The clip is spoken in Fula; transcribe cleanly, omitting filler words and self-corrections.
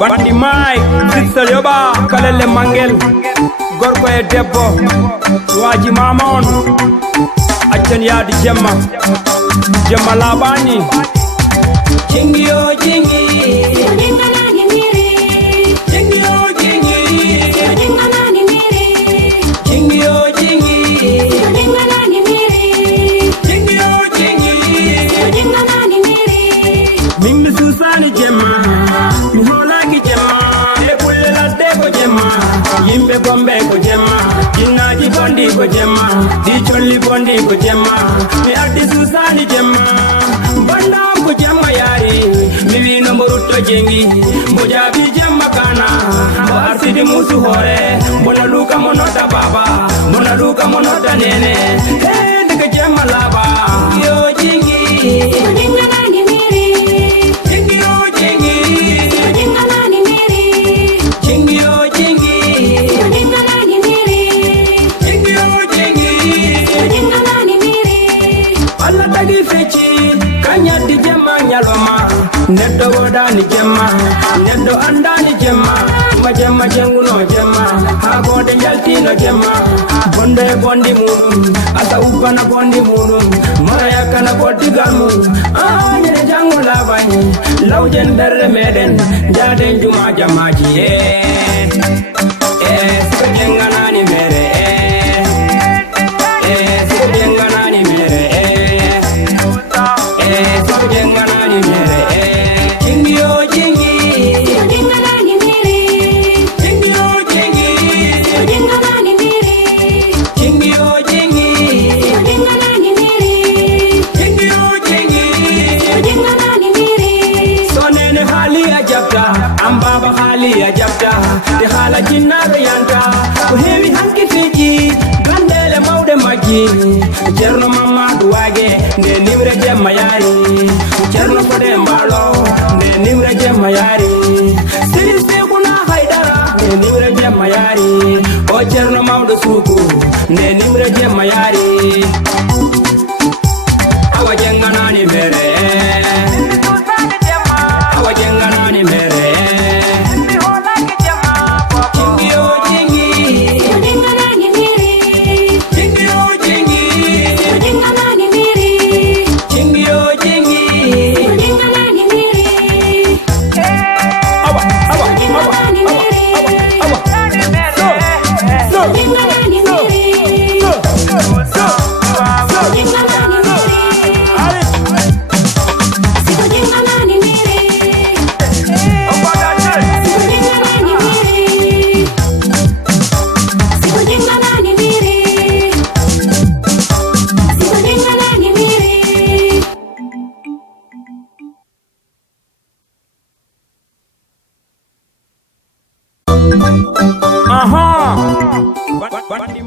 Bandi Mike, Sitsel Yoba, Kalele Mangel, Gorko e Debbo, Waji Mamon, Achan Yadi Jemma, Jemma Labani, Jingi o Jingi, Jingi o Jingi, Jingi o Jingi, Jingi o Jingi, Mimi Susani Jemma, Miholaki Jemma, Epulela Dego Jemma, Yimbe Gombe ko Jemma, Jinaji Bondi ko Jemma, Dicholi Bondi ko Jemma, Mi Adi Susani Jemma, Bandam ko Jemma Yari, Mimi no Muruto Jengi, Mojabi Jemma Kana, Mo Arsidi Musu Hore, Mona Luka Monota Baba, Mona Luka Monota Nene, Hey, Nika Jemma Laba, Yo Jengi, Kanyati Jemma Nyaloma, Nedo Wodani Jemma, Nedo Andani Jemma, Majemma Jenguno Jemma, Hago de Jaltino Jemma, Bonde Bondi Munum, Asa Upana Bondi Munum, Maraya Kana Boti Gamu, Yene Jangu Labani, Laujen Dere Meden, Jaden Juma Jamaji, Sikojenganani Mere, Sikojenganani Mere. Ambaba hali ya jabta, di hala jinaro yanta, uhewi hanki fiji, gandele maude maji, Cerno mama duwage, ne nimre jemma yari, Cerno kode mbalo, ne nimre jemma yari, Siri sekuna haidara, ne nimre jemma yari, o Cerno maude suku, ne nimre jemma yari, awa jenganani mere, awa jenganani mere. Bandi